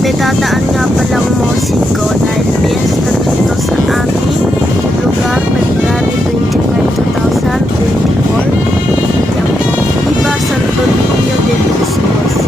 May dadaan nga palang musiko dahil fiesta dito sa aming lugar, February 25, 2024. Yan po. Viva Santo Niño de Cristos.